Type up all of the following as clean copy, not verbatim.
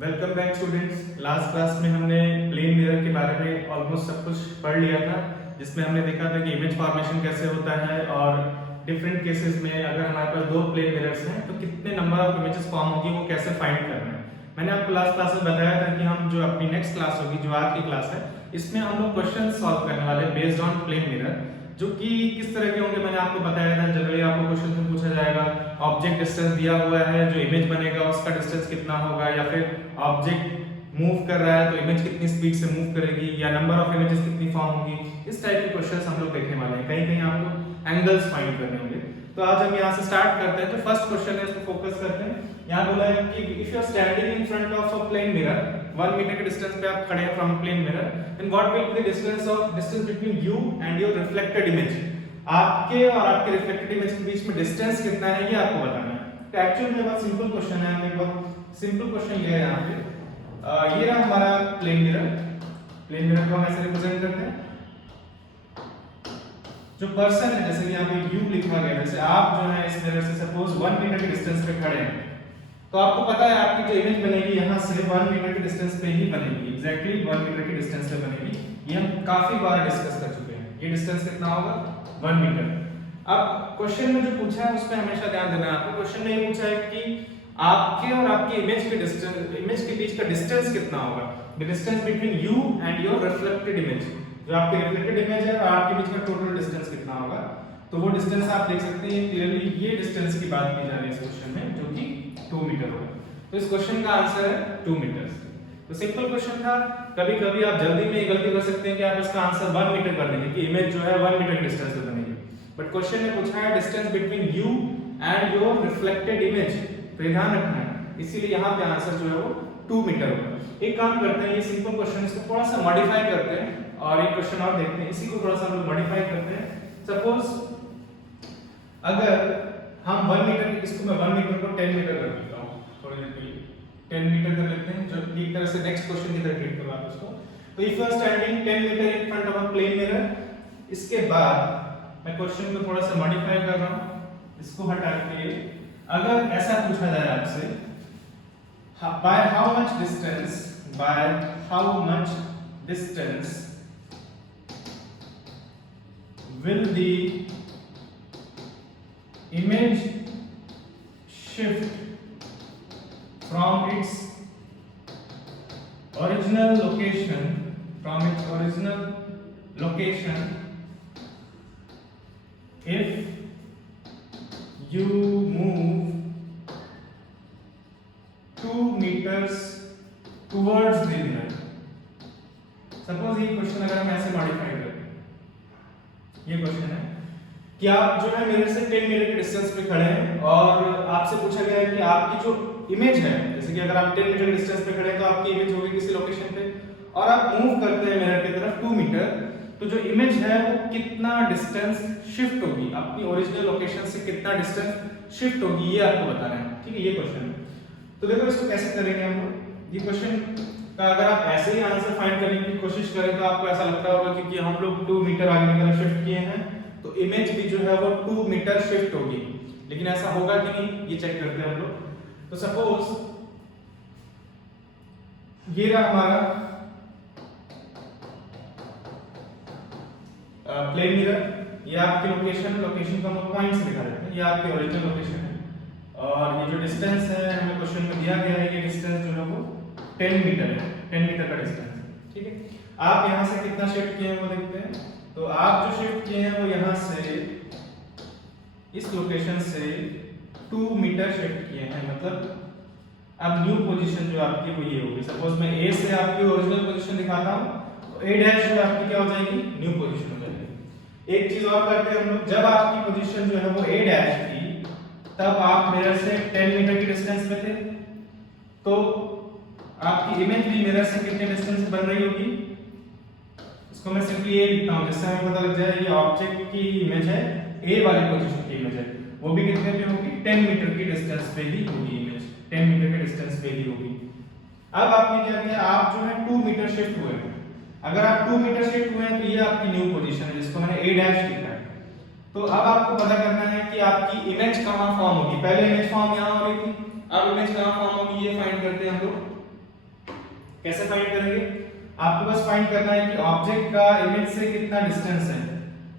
Welcome back students. Last class में हमने plane mirror के बारे में ऑलमोस्ट सब कुछ पढ़ लिया था, जिसमें हमने देखा था कि इमेज फॉर्मेशन कैसे होता है और डिफरेंट केसेस में अगर हमारे पास दो प्लेन मिरर्स हैं तो कितने नंबर ऑफ इमेजेस फॉर्म होगी वो कैसे फाइंड करना है। मैंने आपको लास्ट क्लास में बताया था कि हम जो अपनी नेक्स्ट क्लास होगी, जो आज की क्लास है, इसमें हम लोग क्वेश्चन सॉल्व करने वाले हैं बेस्ड ऑन प्लेन मिरर, जो कि किस तरह के होंगे मैंने आपको बताया था। जनरली आपको क्वेश्चन में पूछा जाएगा ऑब्जेक्ट डिस्टेंस दिया हुआ है, जो इमेज बनेगा उसका डिस्टेंस कितना होगा, या फिर ऑब्जेक्ट मूव कर रहा है तो इमेज कितनी स्पीड से मूव करेगी, या नंबर ऑफ इमेजेस कितनी फॉर्म होगी। इस टाइप के क्वेश्चंस हम लोग देखने वाले हैं। कहीं कहीं आपको एंगल्स फाइंड करने होंगे। तो आज हम यहाँ से स्टार्ट करते हैं। जो फर्स्ट क्वेश्चन है उसको फोकस करते हैं। यहाँ बोला है कि if you are standing in front of a plane mirror, 1 metre के डिस्टेंस पे आप खड़े हैं from plane mirror, then what will be the distance between you and your reflected image. आपके और आपके रिफ्लेक्टेड इमेज के बीच में डिस्टेंस कितना है ये आपको बताना है। तो एक्चुअली में बहुत सिंपल क्वेश्चन है। हमें बहुत सिंपल क्वेश्चन लिया है यहाँ पे। ये रहा हमारा प्लेन मिरर। प्लेन मिरर को हम ऐसे रिप्रेजेंट करते हैं। जो पर्सन है, जैसे कि यहाँ पे यू लिखा गया, जैसे आप जो है इस मिरर से सपोज 1 मीटर के डिस्टेंस पे खड़े हैं, तो आपको पता है आपकी जो इमेज बनेगी यहाँ से 1 मीटर के डिस्टेंस पे ही बनेगी। एग्जैक्टली 1 मीटर के डिस्टेंस पे बनेगी। ये हम काफी बार डिस्कस कर चुके हैं। ये डिस्टेंस कितना होगा? 1 मीटर। अब क्वेश्चन में जो पूछा है उस पर हमेशा ध्यान देना है आपको। क्वेश्चन में ये पूछा है कि आपके और आपके इमेज के बीच का डिस्टेंस कितना होगा, the distance between you and your reflected image. जो आपके रिफ्लेक्टेड इमेज है और आपके बीच का टोटल डिस्टेंस कितना होगा। तो वो डिस्टेंस आप देख सकते हैं क्लियरली। ये डिस्टेंस की बात की जा रही है इस क्वेश्चन में, जो कि 2 मीटर होगा। तो इस क्वेश्चन का आंसर है 2 मीटर। तो सिंपल क्वेश्चन था। कभी कभी आप जल्दी में गलती कर सकते हैं कि आप इसका आंसर 1 मीटर कर देंगे कि इमेज जो है 1 मीटर के डिस्टेंस पे बनेगी। बट क्वेश्चन में पूछा है distance between you and your reflected image, तो ध्यान रखना है। इसीलिए यहाँ पे आंसर जो है वो 2 मीटर होगा। एक काम करते हैं, ये सिंपल क्वेश्चन इसको थोड़ा सा मॉडिफाई करते हैं और एक क्वेश्चन और देखते हैं। इसी को थोड़ा सा हम लोग मॉडिफाई करते हैं। सपोज अगर हम 1 मीटर, इसको मैं 1 मीटर को 10 मीटर कर देता हूँ थोड़ी देर के लिए। 10 मीटर कर लेते हैं, जो एक तरह से नेक्स्ट क्वेश्चन की तरह ट्रीट करो आप इसको। तो if you are standing 10 metre in front of a plane mirror, इसके बाद मैं क्वेश्चन को थोड़ा सा मॉडिफाई कर रहा हूँ। इसको हटा के अगर ऐसा पूछा जाए आपसे, by how much distance will the image shift from its original location if you move 2 meters towards the mirror। Suppose ये क्वेश्चन अगर हम ऐसे मॉडिफाई करते हैं, ये क्वेश्चन है कि आप जो है मिरर से 10 मीटर के डिस्टेंस पे खड़े हैं और आपसे पूछा गया है कि आपकी जो इमेज है, जैसे कि अगर आप 10 मीटर के डिस्टेंस पे खड़े हैं तो आपकी इमेज होगी किसी लोकेशन पे, और आप मूव करते हैं मिरर की तरफ 2 मीटर, तो जो इमेज है वो कितना डिस्टेंस शिफ्ट होगी, अपनी ओरिजिनल लोकेशन से कितना डिस्टेंस शिफ्ट होगी, ये आपको बताना है। ठीक है, ये क्वेश्चन है। तो देखो इसको कैसे करेंगे हम लोग। ये क्वेश्चन का अगर आप ऐसे ही आंसर फाइंड करने की कोशिश करें तो आपको ऐसा लगता होगा क्योंकि हम लोग 2 मीटर आगे की तरफ शिफ्ट किए हैं तो इमेज भी जो है वो 2 मीटर शिफ्ट होगी, लेकिन ऐसा होगा कि नहीं ये चेक करते हैं हम लोग। तो सपोज ये रहा हमारा प्लेन मिरर, ये आपकी लोकेशन को हम लोग पॉइंट से दिखा देते हैं। ये आपकी ओरिजिनल लोकेशन है और ये जो डिस्टेंस है हमें क्वेश्चन में दिया गया है, ये डिस्टेंस जो है वो 10 मीटर है। 10 मीटर का डिस्टेंस। ठीक है, आप यहाँ से कितना शिफ्ट किए हैं वो देखते हैं। तो आप जो शिफ्ट किए हैं वो यहाँ से इस लोकेशन से 2 मीटर शिफ्ट किए हैं, मतलब अब न्यू पोजीशन जो आपकी वो ये होगी। सपोज मैं ए से आपकी ओरिजिनल पोजीशन दिखाता हूँ तो ए डैश जो आपकी क्या हो जाएगी? न्यू पोजीशन हो जाएगी। एक चीज और करते हैं हम लोग, जब आपकी पोजीशन जो है वो ए डैश थी तब आप मिरर से 10 मीटर की डिस्टेंस पे थे, तो आपकी इमेज भी मिरर से कितने डिस्टेंस से बन रही होगी? इसको मैं सिंपली ए लिखता हूं जिससे हमें पता लग जाए ये ऑब्जेक्ट की इमेज है, ए वाली पोजीशन की इमेज है, वो भी कितने पे होगी? 10 मीटर की डिस्टेंस पे ही होगी इमेज, 10 मीटर के डिस्टेंस पे ही होगी। अब आपने क्या किया, आप जो है 2 मीटर शिफ्ट हुए। अगर आप 2 मीटर शिफ्ट हुए हैं तो ये आपकी न्यू पोजीशन है जिसको मैंने ए डैश लिखा है। तो अब आपको पता करना है कि आपकी इमेज कहां फॉर्म होगी। पहले इमेज फॉर्म यहां हो रही थी, अब इमेज कहां फॉर्म होगी ये फाइंड करते हैं हम लोग। कैसे फाइंड करेंगे? आपको बस फाइंड करना है कि ऑब्जेक्ट का इमेज से कितना डिस्टेंस है।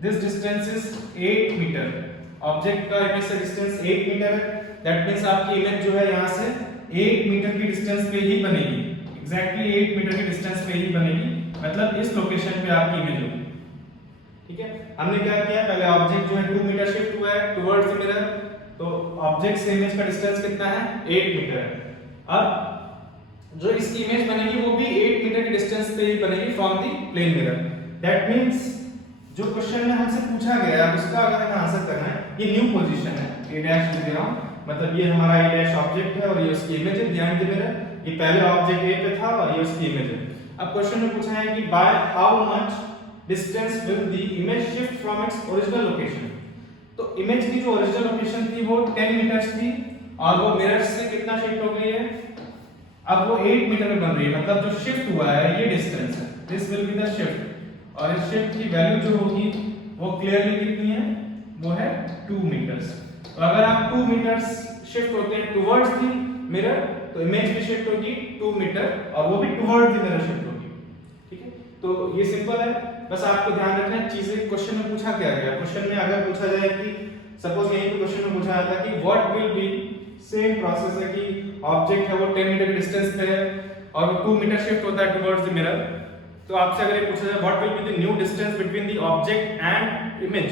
This distance is 8 metre. Object का इमेज से डिस्टेंस 8 मीटर है। दैट मींस आपकी इमेज जो है यहां से 8 मीटर की डिस्टेंस पे ही बनेगी। एग्जैक्टली 8 मीटर की डिस्टेंस पे ही बनेगी, मतलब इस लोकेशन पे आपकी इमेज होगी। ठीक है, हमने क्या किया, पहले ऑब्जेक्ट जो है 2 मीटर शिफ्ट हुआ है टुवर्ड्स द मिरर, तो ऑब्जेक्ट से इमेज का डिस्टेंस कितना है? 8 मीटर है। अब जो इसकी इमेज बनेगी वो भी 8 मीटर की डिस्टेंस पे ही बनेगी from the plane mirror. That means जो क्वेश्चन में हमसे पूछा गया है उसका अगर हमें आंसर करना है, ये न्यू पोजीशन है, a डैश लिख रहा हूं, मतलब ये हमारा a डैश ऑब्जेक्ट है और ये उसकी इमेज है बिहाइंड द मिरर। ये पहले ऑब्जेक्ट a पे था और ये उसकी इमेज है। अब क्वेश्चन में पूछा है कि bye how much distance will the image shift from its original location. तो इमेज की जो ओरिजिनल लोकेशन थी वो 10 मीटर्स थी और वो मिरर से कितना शिफ्ट हो गई है? अब वो 8 मीटर में बन रही है, मतलब जो शिफ्ट हुआ है ये डिस्टेंस है। This will be the shift, और इस शिफ्ट की वैल्यू जो होगी वो क्लियरली कितनी है? वो है 2 मीटर्स। तो अगर आप 2 मीटर्स शिफ्ट होते हैं टुवर्ड्स द मिरर तो इमेज भी शिफ्ट होगी 2 मीटर और वो भी टुवर्ड्स द मिरर शिफ्ट होगी। ठीक है, तो ये सिंपल है, बस आपको ध्यान रखना है चीजें। क्वेश्चन में पूछा क्या गया, क्वेश्चन में अगर पूछा जाए कि सपोज यहीं पे क्वेश्चन में पूछा जाता कि what will B, same process है कि ऑब्जेक्ट है वो 10 मीटर की डिस्टेंस पे है और 2 मीटर शिफ्ट होता है टुवर्ड्स द मिरर, तो आपसे अगर ये पूछा जाए what will be the new distance between the object and image.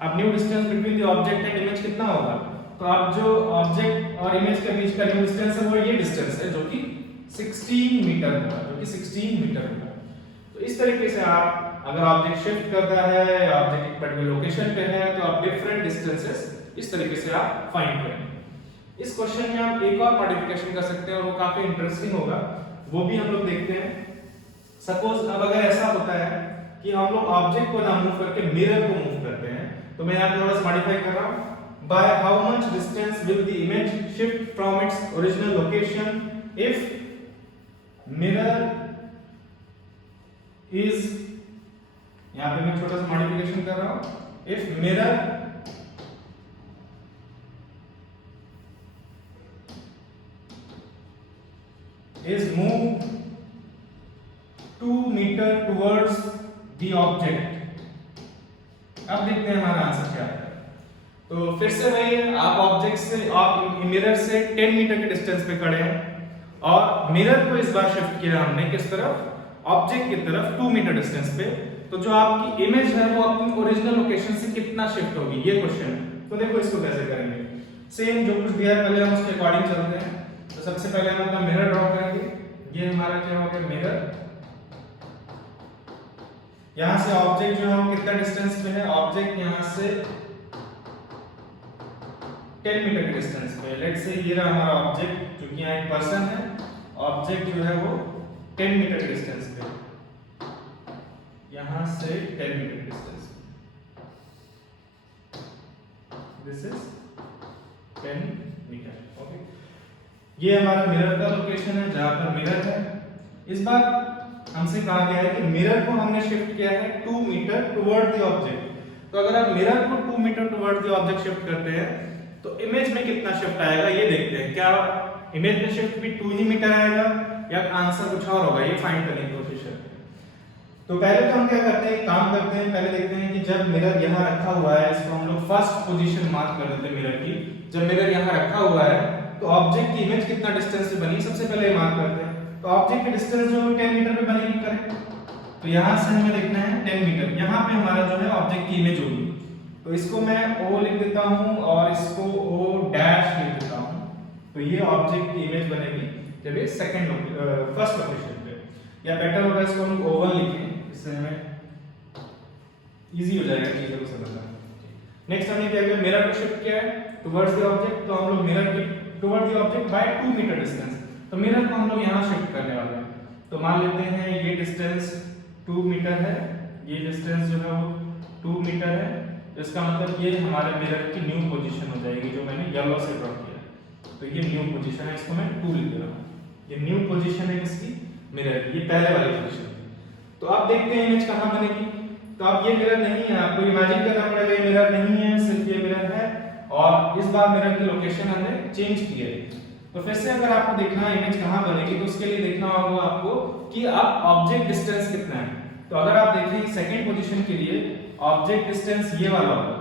अब new distance between the object and image कितना होगा? तो अब जो ऑब्जेक्ट और इमेज के बीच का न्यू डिस्टेंस है वो ये डिस्टेंस है जो कि 16 मीटर होगा, जो कि 16 मीटर होगा। तो इस तरीके से आप अगर ऑब्जेक्ट शिफ्ट करता है या ऑब्जेक्ट एक पर्टिकुलर लोकेशन पे है तो आप डिफरेंट डिस्टेंसेस इस तरीके से आप फाइंड करें। इस क्वेश्चन में आप एक और मॉडिफिकेशन कर सकते हैं और वो काफी इंटरेस्टिंग होगा, वो भी हम लोग देखते हैं। सपोज अब अगर ऐसा होता है कि हम लोग ऑब्जेक्ट को ना मूव करके मिरर को मूव करते हैं, तो मैं यहां थोड़ा सा मॉडिफाई कर रहा हूं। By how much distance will the image shift from its original location if mirror is, यहां पे मैं छोटा सा मॉडिफिकेशन कर रहा हूं, if mirror is moved 2 metre towards the object. अब देखते हैं हमारा आंसर क्या है। तो फिर से वही, आप ऑब्जेक्ट से, आप मिरर से 10 मीटर के डिस्टेंस पे खड़े हैं और मिरर को इस बार शिफ्ट किया हमने किस तरफ? ऑब्जेक्ट की तरफ 2 मीटर डिस्टेंस पे। तो जो आपकी इमेज है वो अपनी ओरिजिनल लोकेशन से कितना शिफ्ट होगी, ये क्वेश्चन है। तो देखो इसको कैसे करेंगे, सेम जो कुछ दिया है पहले हम उसके अकॉर्डिंग चलते हैं। तो सबसे पहले हम अपना मिरर ड्रॉ करेंगे। ये हमारा क्या हो गया? मिरर। यहां से ऑब्जेक्ट जो है वो कितना डिस्टेंस पे है? ऑब्जेक्ट यहां से 10 मीटर के डिस्टेंस पे। लेट्स से ये रहा हमारा ऑब्जेक्ट, क्योंकि यहाँ एक पर्सन है, ऑब्जेक्ट जो है वो 10 मीटर के डिस्टेंस पे, यहां से 10 metre distance. This is 10 metre. Okay, ये हमारा मिरर का लोकेशन है जहां पर मिरर है। इस बार हमसे कहा गया है कि मिरर को हमने शिफ्ट किया है 2 मीटर टुवर्ड द ऑब्जेक्ट। तो अगर आप मिरर को 2 metre toward the object shift करते हैं तो इमेज में कितना शिफ्ट आएगा ये देखते हैं। क्या इमेज में शिफ्ट भी 2 ही मीटर आएगा या आंसर कुछ और होगा, ये फाइंड करने की कोशिश करते हैं। तो पहले तो हम क्या करते हैं, काम करते हैं, पहले देखते हैं कि जब मिरर यहाँ रखा हुआ है, इसको हम लोग फर्स्ट पोजीशन मार्क कर देते हैं मिरर की। जब मिरर यहाँ रखा हुआ है तो ऑब्जेक्ट की इमेज कितना डिस्टेंस से बनी, सबसे पहले मार्क करते हैं। तो ऑब्जेक्ट की डिस्टेंस जो 10 मीटर पे बनेगी, करेक्ट। तो यहाँ से हमें देखना है 10 मीटर, यहाँ पे हमारा जो है ऑब्जेक्ट की इमेज होगी। तो इसको मैं O लिख देता हूँ और इसको O डैश लिख देता हूँ। तो ये ऑब्जेक्ट की इमेज बनेगी जब ये फर्स्ट लोकेशन पे, या बेटर होगा इसको हम O1 लिखें, इससे हमें इजी हो जाएगा चीजों को समझना। नेक्स्ट हमने क्या किया, मिरर को शिफ्ट किया है टुवर्ड्स द ऑब्जेक्ट। तो हम लोग मिरर के towards the object by 2 metre distance, तो मिरर को हम लोग यहाँ शिफ्ट करने वाले हैं। तो मान लेते हैं ये डिस्टेंस 2 मीटर है, ये डिस्टेंस जो है वो 2 मीटर है। तो इसका मतलब ये हमारे मिरर की न्यू पोजीशन हो जाएगी जो मैंने येलो से ड्रॉ किया। तो ये न्यू पोजीशन है, इसको मैं 2 लिख दे रहा हूँ। ये न्यू पोजीशन है किसकी? मिरर की, ये पहले वाली पोजीशन थी। तो अब देखते हैं इमेज कहाँ बनेगी। तो अब ये मिरर नहीं है, आपको इमेजिन करना पड़ेगा ये मिरर नहीं है, सिर्फ ये मिरर है। और इस बार मिरर की लोकेशन हमने चेंज की है। तो फिर से अगर आपको देखना है इमेज कहाँ बनेगी, तो उसके लिए देखना होगा आपको कि आप ऑब्जेक्ट डिस्टेंस कितना है। तो अगर आप देखें सेकंड पोजीशन के लिए ऑब्जेक्ट डिस्टेंस ये वाला होगा,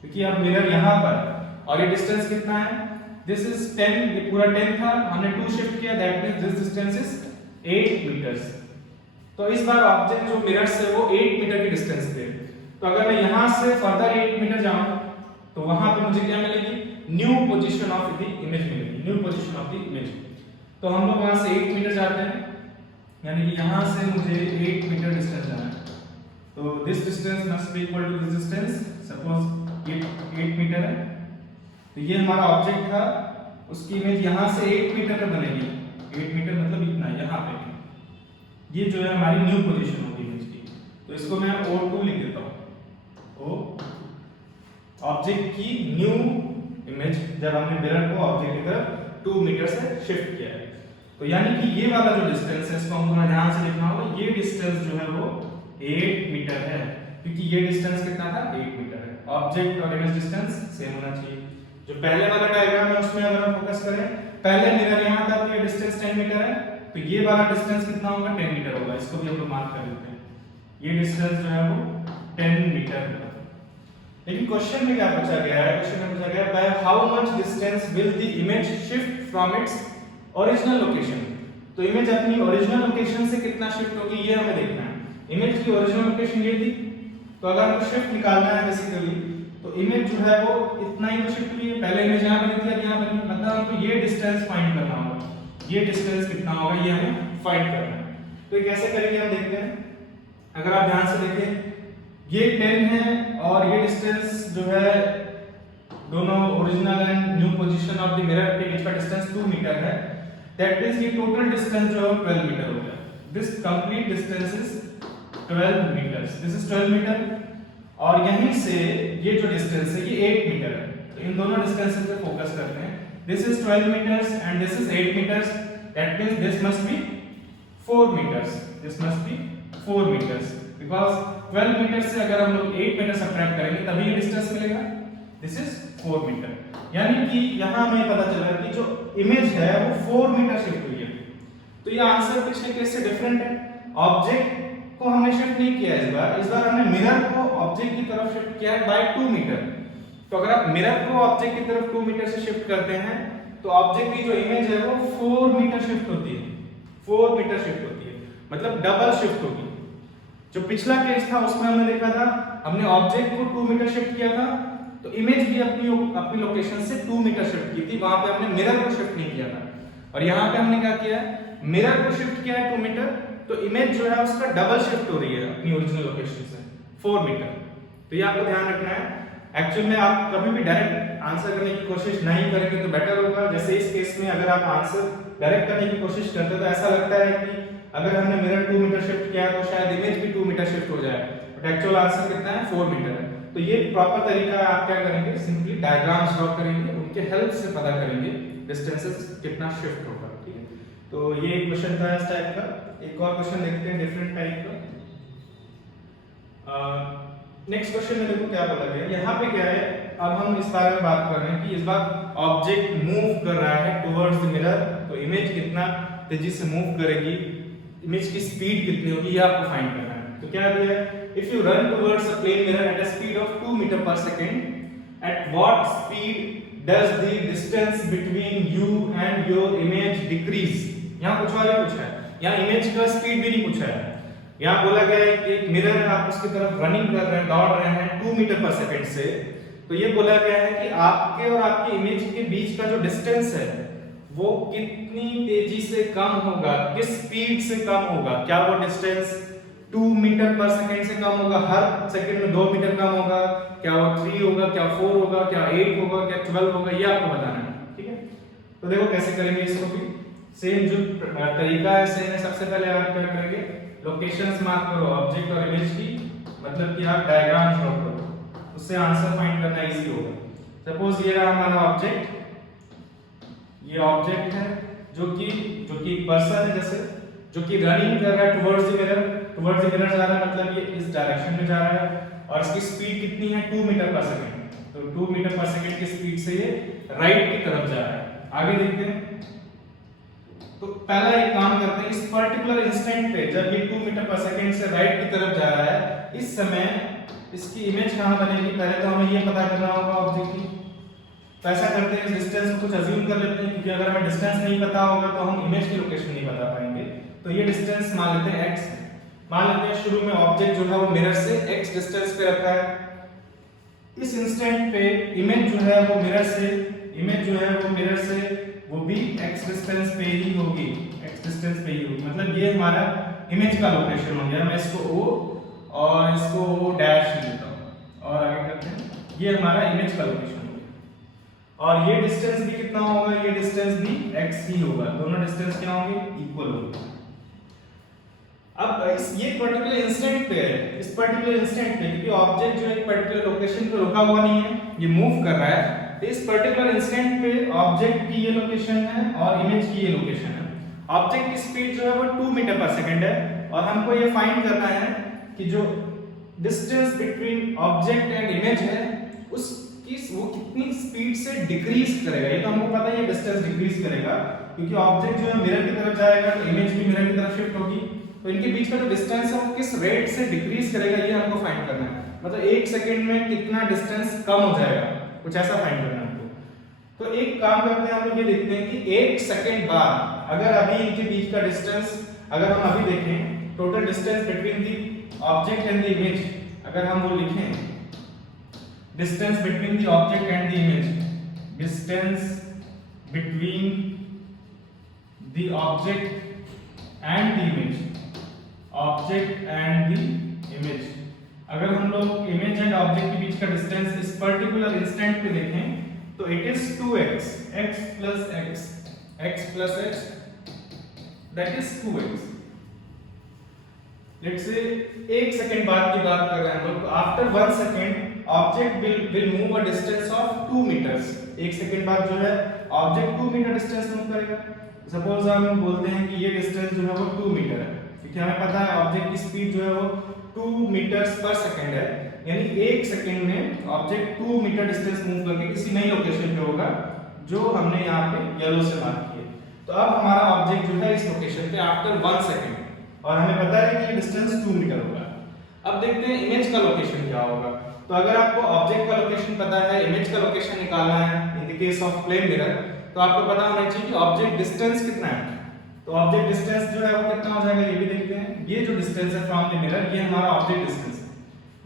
क्योंकि अब मिरर यहाँ पर और ये डिस्टेंस कितना है, दिस इज 10, ये पूरा 10 था, हमने 2 शिफ्ट किया, that means this distance is 8 metres. तो इस बार ऑब्जेक्ट जो मिरर से वो 8 मीटर की डिस्टेंस पे। तो अगर मैं यहाँ से फर्दर 8 मीटर जाऊँ तो वहां पे मुझे क्या मिलेगी, new position of the image मिलेगी, new position of the image. तो हम लोग वहां से 8 मीटर जाते हैं, यानी कि यहां से मुझे 8 मीटर डिस्टेंस जाना है। तो this distance must be equal to this distance, suppose ये 8 मीटर है, तो ये हमारा ऑब्जेक्ट था, उसकी इमेज यहां से 8 मीटर पे बनेगी। 8 मीटर मतलब इतना, यहां पे ये जो है हमारी न्यू पोजीशन होगी इमेज की। तो इसको मैं O2 लिख देता हूं, O ऑब्जेक्ट की न्यू इमेज, जब हमने मिरर को ऑब्जेक्ट की तरफ 2 मीटर से शिफ्ट किया है। तो यानी कि ये वाला जो डिस्टेंस है इसको हमको ध्यान से लिखना होगा, ये डिस्टेंस जो है वो 8 मीटर है, क्योंकि ये डिस्टेंस कितना था, 8 मीटर है। ऑब्जेक्ट और इमेज डिस्टेंस सेम होना चाहिए। जो पहले वाला डायग्राम है उसमें अगर हम फोकस करें, पहले मिरर यहाँ था तो ये डिस्टेंस 10 मीटर है, तो ये वाला डिस्टेंस कितना होगा, 10 मीटर होगा। इसको भी हम लोग मार्क कर लेते हैं, ये डिस्टेंस जो है वो 10 मीटर है। लेकिन क्वेश्चन में क्या पूछा गया है, क्वेश्चन में पूछा गया bye how much distance will the image shift from its original location. तो इमेज अपनी ओरिजिनल लोकेशन से कितना शिफ्ट होगी ये हमें देखना है। इमेज की ओरिजिनल लोकेशन ये थी, तो अगर हमको शिफ्ट निकालना है बेसिकली, तो इमेज जो है वो इतना ही तो शिफ्ट हुई है। पहले इमेज यहाँ बनी थी, अब यहाँ बनी, मतलब हमको ये डिस्टेंस फाइंड करना होगा, ये डिस्टेंस कितना होगा ये हमें फाइंड करना है। तो ये कैसे करेंगे हम देखते हैं। अगर आप ध्यान से देखें, ये 10 है और ये डिस्टेंस जो है दोनों original and new position of the mirror के बीच का डिस्टेंस 2 मीटर है, दैट मींस ये टोटल डिस्टेंस जो है 12 मीटर हो गया। This complete distance is 12 metres, this is 12 metre, और यहीं से ये जो डिस्टेंस है ये 8 मीटर है। तो इन दोनों डिस्टेंसेस पे फोकस करते हैं। This is 12 metres and this is 8 metres, that means this must be 4 metres, this must be 4 metres, because 12 metre से अगर हम लोग 8 मीटर सब्ट्रैक्ट करेंगे तभी ये डिस्टेंस मिलेगा। दिस इज 4 मीटर, यानी कि यहां हमें पता चला कि जो इमेज है वो 4 मीटर शिफ्ट हुई है। तो ये आंसर पिछले केस से डिफरेंट है। ऑब्जेक्ट को हमने शिफ्ट नहीं किया इस बार हमने मिरर को ऑब्जेक्ट की तरफ शिफ्ट किया है बाय 2 मीटर। तो अगर आप मिरर को ऑब्जेक्ट की तरफ 2 मीटर से शिफ्ट करते हैं तो ऑब्जेक्ट की जो इमेज है वो 4 मीटर शिफ्ट होती है, 4 मीटर शिफ्ट होती है, मतलब डबल शिफ्ट होगी। जो पिछला केस था उसमें हमने देखा था, हमने ऑब्जेक्ट को 2 मीटर शिफ्ट किया था, तो इमेज भी अपनी लोकेशन से 2 मीटर शिफ्ट की थी, वहां पे हमने मिरर को शिफ्ट नहीं किया था। और यहाँ पे हमने क्या किया है, मिरर को शिफ्ट किया है 2 मीटर, तो इमेज जो है उसका डबल शिफ्ट हो रही है अपनी ओरिजिनल लोकेशन से 4 मीटर। तो ये आपको ध्यान रखना है। एक्चुअल में आप कभी भी डायरेक्ट आंसर करने की कोशिश नहीं करेंगे तो बेटर होगा। जैसे इस केस में अगर आप आंसर डायरेक्ट करने की कोशिश करते हो तो ऐसा लगता है कि अगर हमने मिरर 2 मीटर शिफ्ट किया तो शायद इमेज भी 2 मीटर शिफ्ट हो जाए, बट एक्चुअल आंसर कितना है, 4 मीटर है। तो ये प्रॉपर तरीका है, आप क्या करेंगे, सिंपली डायग्राम्स ड्रॉ करेंगे, उनके हेल्प से पता करेंगे डिस्टेंसेस कितना शिफ्ट होगा। ठीक है, तो ये क्वेश्चन था इस टाइप का। एक और क्वेश्चन देखते हैं डिफरेंट टाइप का। नेक्स्ट क्वेश्चन में देखो क्या बोला गया। यहाँ पे क्या है, अब हम इस बारे में बात कर रहे हैं कि इस बार ऑब्जेक्ट मूव कर रहा है टुवर्ड्स द मिरर, तो इमेज कितना तेजी से मूव करेगी, इमेज की स्पीड कितनी होगी, ये आपको फाइंड करना है। तो क्या दिया है, if you run towards a plane mirror at a speed of 2 meter per second, at what speed does the distance between you and your image decrease. यहाँ कुछ और ही पूछा है, यहाँ इमेज का स्पीड भी नहीं पूछा है। यहाँ बोला गया है कि एक मिरर है, आप उसकी तरफ रनिंग कर रहे हैं, दौड़ रहे हैं 2 मीटर पर सेकंड से, तो ये बोला गया है कि आपके और आपकी इमेज के बीच का जो डिस्टेंस है वो कितनी तेजी से कम होगा, किस स्पीड से कम होगा। क्या वो डिस्टेंस 2 मीटर पर सेकंड से कम होगा, हर सेकंड में 2 मीटर कम होगा, क्या वो 3 होगा, क्या 4 होगा, क्या 8 होगा, क्या 12 होगा, ये आपको बताना है। ठीक है, तो देखो कैसे करेंगे इसको भी। सेम जो तरीका है सेम है। सबसे पहले आप क्या करेंगे, लोकेशंस मार्क करो ऑब्जेक्ट और इमेज की, मतलब कि आप डायग्राम ड्रॉ करो, उससे आंसर फाइंड करना इजी होगा। सपोज ये रहा हमारा ऑब्जेक्ट, ये ऑब्जेक्ट है जो कि एक पर्सन है, जैसे जो कि रनिंग कर रहा है टुवर्ड्स द मिरर जा रहा है, मतलब ये इस डायरेक्शन में जा रहा है, और इसकी स्पीड कितनी है, 2 मीटर पर सेकंड। तो 2 मीटर पर सेकंड की स्पीड से ये राइट की तरफ जा रहा है। आगे देखते हैं, तो पहला एक काम करते हैं, इस पर्टिकुलर इंस्टेंट पे जब ये 2 मीटर पर सेकंड से राइट की तरफ जा रहा है, इस समय इसकी इमेज कहां बनेगी? पहले तो हमें ये पता करना होगा ऑब्जेक्ट की। तो ऐसा करते हैं, इस डिस्टेंस को कुछ अज्यूम कर लेते हैं, क्योंकि अगर हमें डिस्टेंस नहीं पता होगा तो हम इमेज की लोकेशन नहीं बता पाएंगे। तो ये डिस्टेंस मान लेते हैं x। मान लेते हैं शुरू में ऑब्जेक्ट जो है वो मिरर से x डिस्टेंस पे रखा है। इस इंस्टेंट पे इमेज जो है वो मिरर से वो भी x डिस्टेंस पे ही होगी, मतलब ये हमारा इमेज का लोकेशन हो गया। मैं इसको O और इसको O डैश लेता हूं और आगे करते हैं, ये हमारा इमेज का लोकेशन हो गया। और ये डिस्टेंस भी कितना होगा? ये डिस्टेंस भी x ही होगा, दोनों डिस्टेंस क्या होंगे? इक्वल होंगे। अब ये पर्टिकुलर इंस्टेंट पे है, इस पर्टिकुलर इंस्टेंट पे क्योंकि ऑब्जेक्ट जो है एक पर्टिकुलर लोकेशन पे रुका हुआ नहीं है, ये मूव कर रहा है, तो इस पर्टिकुलर इंस्टेंट पे ऑब्जेक्ट की ये लोकेशन है और इमेज की ये लोकेशन है। ऑब्जेक्ट की स्पीड जो है वो 2 मीटर पर सेकंड है और हमको ये फाइंड करना है कि जो distance between object and image है उसकी वो कितनी स्पीड से डिक्रीज करेगा। ये तो हमको पता है, ये डिस्टेंस डिक्रीज करेगा क्योंकि ऑब्जेक्ट जो है मिरर की तरफ जाएगा तो इमेज भी मिरर की तरफ शिफ्ट होगी, तो इनके बीच का जो डिस्टेंस है वो किस रेट से डिक्रीज करेगा, ये हमको फाइंड करना है। मतलब 1 सेकंड में कितना डिस्टेंस कम हो जाएगा, कुछ ऐसा फाइंड करना है हमको। तो एक काम करते हैं, हम लोग ये देखते हैं कि 1 सेकंड बाद अगर अभी इनके बीच का डिस्टेंस अगर हम अभी देखें, total distance between the object and the image, अगर हम वो लिखें distance between the object and the image, distance between the object and the image, object and the image, अगर हम लोग इमेज एंड ऑब्जेक्ट के बीच का डिस्टेंस इस पर्टिकुलर इंस्टेंट पे देखें तो it is 2x, x plus x that is 2x। Let's say 1 second बाद की बात कर रहे हैं हम लोग, तो after 1 second object will move a distance of 2 metres. 1 second बाद जो है ऑब्जेक्ट 2 मीटर डिस्टेंस मूव करेगा। सपोज हम बोलते हैं कि ये डिस्टेंस जो है वो 2 मीटर है, क्योंकि हमें पता है ऑब्जेक्ट की स्पीड जो है वो 2 मीटर्स पर सेकंड है, यानी 1 सेकंड में ऑब्जेक्ट 2 मीटर डिस्टेंस मूव करके किसी नई लोकेशन पे होगा जो हमने यहाँ पे येलो से मार्क किया। तो अब हमारा ऑब्जेक्ट जो है इस लोकेशन पे आफ्टर 1 सेकंड, और हमें पता है कि ये डिस्टेंस 2 मीटर होगा। अब देखते हैं इमेज का लोकेशन क्या होगा। तो अगर आपको ऑब्जेक्ट का लोकेशन पता है, इमेज का लोकेशन निकालना है in the case of plane mirror, तो आपको पता होना चाहिए कि ऑब्जेक्ट डिस्टेंस कितना है। तो ऑब्जेक्ट डिस्टेंस जो है वो कितना हो जाएगा, ये भी देखते हैं। ये जो डिस्टेंस है फ्रॉम द मिरर, ये हमारा ऑब्जेक्ट डिस्टेंस है।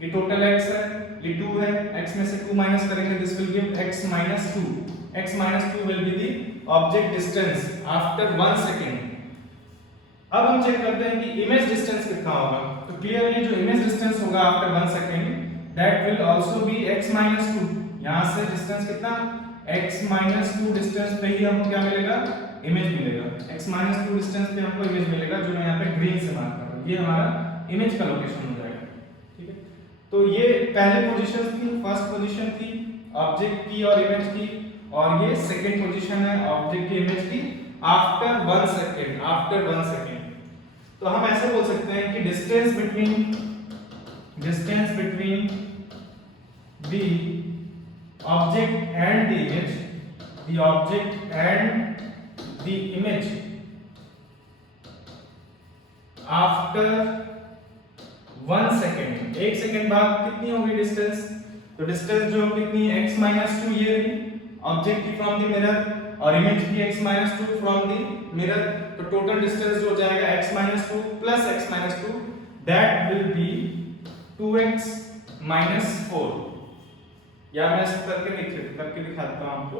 ये टोटल x है, ये 2 है, x में से 2 माइनस करेंगे, this will give x minus 2। x minus 2 will be the object distance after 1 second। अब हम चेक करते हैं कि इमेज डिस्टेंस कितना होगा। तो क्लियरली जो इमेज डिस्टेंस होगा after 1 second that will also be x minus 2। यहां से डिस्टेंस कितना, x minus 2 डिस्टेंस पे ही हमको क्या मिलेगा, इमेज मिलेगा। x minus 2 डिस्टेंस पे हमको इमेज मिलेगा, जो मैं यहां पे ग्रीन से मार्क कर रहा हूं। ये हमारा इमेज का लोकेशन हो जाएगा, ठीक है। तो ये पहले पोजीशन थी, फर्स्ट पोजीशन थी ऑब्जेक्ट की और इमेज की, और ये सेकंड पोजीशन है ऑब्जेक्ट की इमेज की आफ्टर 1 सेकंड, आफ्टर 1 सेकंड। तो हम ऐसे बोल सकते हैं कि distance between the object and the image, the object and the image after 1 second, 1 second बाद कितनी होगी डिस्टेंस। तो डिस्टेंस जो कितनी है, x minus 2 ये ऑब्जेक्ट की फ्रॉम द मिरर और इमेज की x minus 2 from the mirror. तो टोटल डिस्टेंस जो हो जाएगा x minus 2 plus x minus 2 that will be 2x minus 4। या मैं इस करके दिखाता हूं आपको।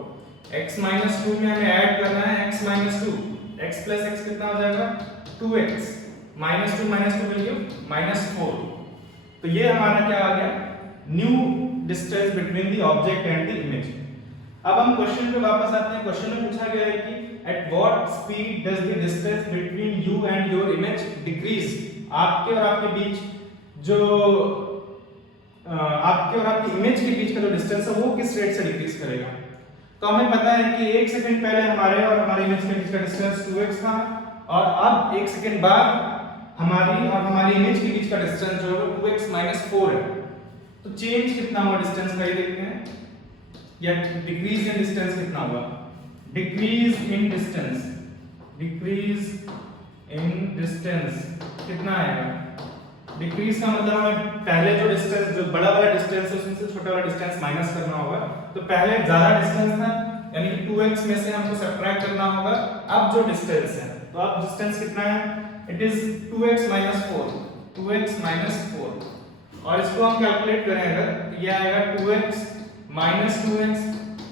x minus 2 में हमें ऐड करना है x minus 2, x plus x कितना हो जाएगा 2x, minus 2 will give minus 4। तो ये हमारा क्या आ गया, new distance between the object and the image. अब हम क्वेश्चन पे वापस आते हैं। क्वेश्चन में पूछा गया है कि eight what speed does the distance between you and your image decrease. आपके और आपके बीच जो आपके और आपकी इमेज के बीच का जो डिस्टेंस है वो किस रेट से डिक्रीज करेगा। तो हमें पता है कि 1 सेकंड पहले हमारे और हमारे इमेज के बीच का डिस्टेंस 2x था, और अब 1 सेकंड बाद हमारी और हमारी इमेज के बीच का डिस्टेंस जो है वो 2x minus 4 है। तो चेंज कितना हुआ डिस्टेंस का ये देखते हैं, या डिक्रीज इन डिस्टेंस कितना हुआ। Decrease in distance, decrease in distance कितना आएगा? डिक्रीज का मतलब हमें पहले जो डिस्टेंस, जो बड़ा वाला डिस्टेंस है उसमें से छोटा वाला डिस्टेंस माइनस करना होगा। तो पहले ज्यादा डिस्टेंस था यानी कि 2x में से हमको सब्ट्रैक्ट करना होगा अब जो डिस्टेंस है। तो अब डिस्टेंस कितना है? It is 2x minus 4, 2x minus 4। और इसको हम कैलकुलेट करें अगर तो ये आएगा 2x minus 2x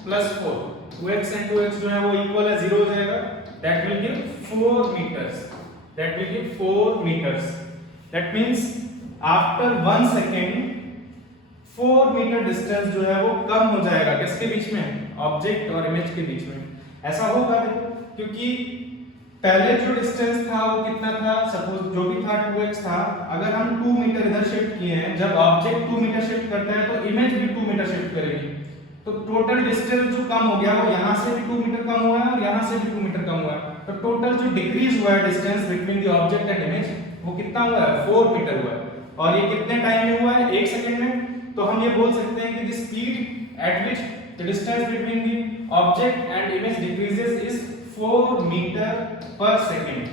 plus 4। 2x and 2x जो है वो इक्वल है 0 हो जाएगा। That will give 4 meters, that will give 4 meters। that means after 1 second 4 metre distance जो है वो कम हो जाएगा किसके बीच में? ऑब्जेक्ट और इमेज के बीच में। ऐसा होगा क्योंकि पहले जो डिस्टेंस था वो कितना था? सपोज जो भी था 2x था, अगर हम 2 मीटर इधर शिफ्ट किए हैं, जब ऑब्जेक्ट 2 मीटर शिफ्ट करता है तो इमेज भी 2 मीटर शिफ्ट करेगी। तो टोटल डिस्टेंस जो कम हो गया वो यहाँ से भी 2 मीटर कम हुआ है और यहाँ से भी 2 मीटर कम हुआ है। तो टोटल जो डिक्रीज हुआ है distance between the object and image वो कितना हुआ है? 4 मीटर हुआ है। और ये कितने टाइम में हुआ है? 1 सेकंड में। तो हम ये बोल सकते हैं कि the speed at which the distance between the object and image decreases is 4 metre per second.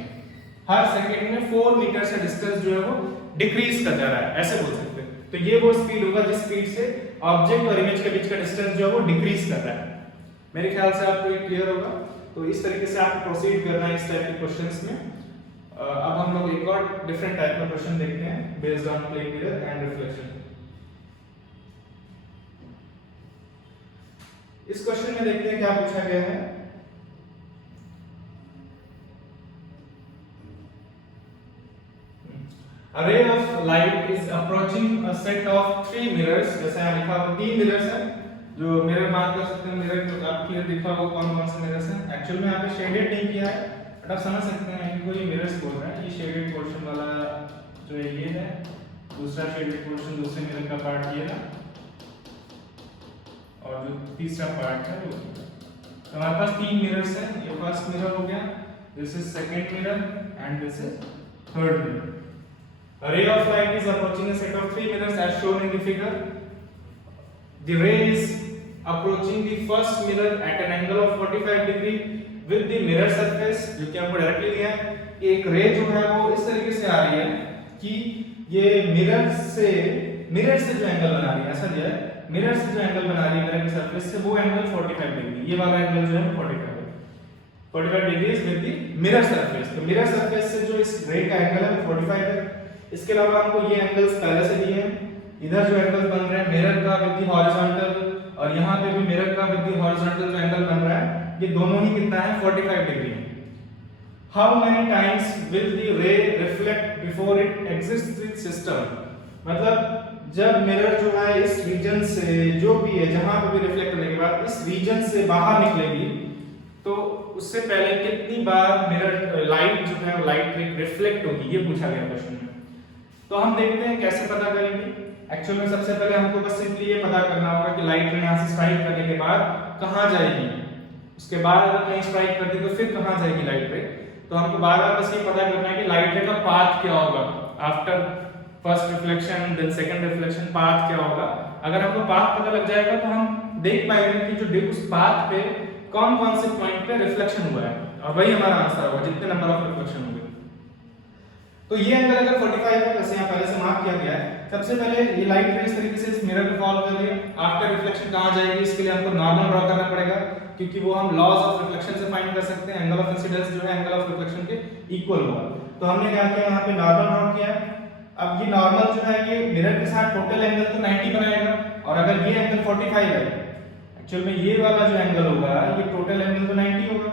हर सेकंड में 4 मीटर से डिस्टेंस जो है वो डिक्रीज कर जा रहा है, ऐसे बोल सकते हैं। तो ये वो स्पीड होगा जिस स्पीड से ऑब्जेक्ट और इमेज के बीच का डिस्टेंस जो है वो डिक्रीज कर रहा है। मेरे ख्याल से आपको ये क्लियर होगा। तो इस तरीके से आपको प्रोसीड करना है इस टाइप के क्वेश्चंस में। अब हम लोग एक और डिफरेंट टाइप का क्वेश्चन देखते हैं based on plane mirror and reflection. इस क्वेश्चन में देखते हैं क्या पूछा गया है। A ray of light is approaching a set of 3 mirrors। जैसे यहाँ लिखा हुआ 3 मिरर्स हैं, जो मिरर मार्क कर सकते हैं। मिरर जो आप क्लियर दिखा हुआ कौन कौन से मिरर्स हैं। एक्चुअल में यहाँ पे शेडेड नहीं किया है, बट आप समझ सकते हैं इनको ये मिरर्स बोल रहे हैं। ये शेडेड पोर्शन वाला जो है ये है, दूसरा शेडेड पोर्शन दूसरे मिरर का पार्ट ये है, और जो तीसरा पार्ट है वो। तो हमारे पास 3 मिरर्स हैं। ये फर्स्ट मिरर हो गया, this is second mirror and this is third mirror. A ray of light is approaching a set of 3 mirrors as shown in the figure. The ray is approaching the first mirror at an angle of 45 degree with the mirror surface, जो कि हमको directly दिया है कि एक रे जो है वो इस तरीके से आ रही है कि ये मिरर से जो एंगल बना रही है, ऐसा दिया है, मिरर से जो एंगल बना रही है मिरर के सरफेस से वो एंगल 45 डिग्री, ये वाला एंगल जो है 45 degree with the mirror surface. तो मिरर सरफेस से जो इस रे का एंगल है वो 45 है। इसके अलावा हमको ये एंगल्स पहले से दिए हैं। इधर जो एंगल बन रहे हैं मिरर का विद द हॉरिजॉन्टल और यहाँ पे भी मिरर का विद द हॉरिजॉन्टल जो एंगल बन रहा है ये दोनों ही कितना है? 45 डिग्री है। How many times will the रे reflect before it exits the system? मतलब जब मिरर जो है इस रीजन से जो भी है जहां पे भी रिफ्लेक्ट होने के बाद इस रीजन से बाहर निकलेगी तो उससे पहले कितनी बार मिरर लाइट जो है लाइट रिफ्लेक्ट होगी, ये पूछा गया क्वेश्चन में। तो हम देखते हैं कैसे पता करेंगे। एक्चुअल में सबसे पहले हमको बस सिंपली ये पता करना होगा कि लाइट यहाँ से स्ट्राइक करने के बाद कहाँ जाएगी, उसके बाद अगर कहीं स्ट्राइक करती तो फिर कहाँ जाएगी लाइट रे। तो हमको बार-बार बस ये पता करना है कि लाइट रे का पाथ क्या होगा after first reflection then second reflection, path क्या होगा। अगर हमको पाथ पता लग जाएगा तो हम देख पाएंगे कि जो उस पाथ पे कौन कौन से पॉइंट पे रिफ्लेक्शन हुआ है और वही हमारा आंसर होगा जितने नंबर ऑफ रिफ्लेक्शन होंगे। तो ये एंगल अगर 45 है जैसे यहाँ पहले से मार्क किया गया है, सबसे पहले ये लाइट रे इस तरीके से इस मिरर पे फॉल कर रही है। आफ्टर रिफ्लेक्शन कहाँ जाएगी इसके लिए हमको नॉर्मल ड्रॉ करना पड़ेगा क्योंकि वो हम लॉज ऑफ रिफ्लेक्शन से फाइंड कर सकते हैं। एंगल ऑफ इंसिडेंस जो है एंगल ऑफ रिफ्लेक्शन के इक्वल होगा। तो हमने क्या किया, यहाँ पे नॉर्मल ड्रॉ किया। अब ये नॉर्मल जो है ये मिरर के साथ टोटल एंगल तो 90 बनाएगा और अगर ये एंगल 45 है, एक्चुअल में ये वाला जो एंगल होगा ये टोटल एंगल तो 90 होगा